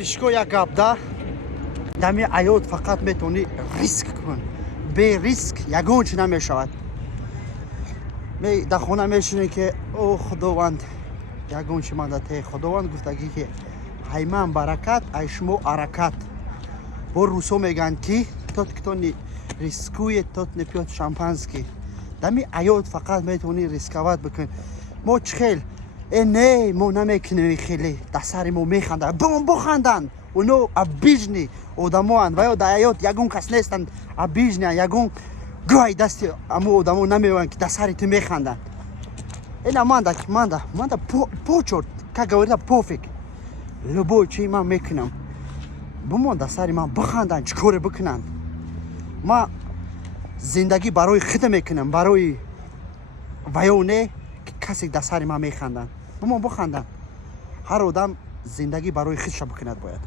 пешко як гап да дами аёт фақат метавонӣ риск кун бе риск ягон чи намешавад дар хона мешинем ки о худованд ягон чи мадате худованд гуфтагӣ ки ҳайман баракат ай шумо аракат бо русо мегӯянд ки тот китони рискует тот не пьет шампанский дами аёт фақат метавонӣ рисковат бикун мо чихел не мо намекунем хеле дар сари мо механданд боханданд оно обижни одамоанд ва ё дар аёт ягон кас нестанд обижни ягон гӯҳи дасти амо одамо намеоянд ки дар сари ту механданд ина манда почорт как говорида пофиг любой чи ман мекунам бимон дар сари ман биханданд чӣ коре бикунанд ман зиндагӣ барои худа мекунам барои ваё не касе дар сари ман механданд бимон биханданд ҳар одам зиндагӣ барои худша бикунад бояд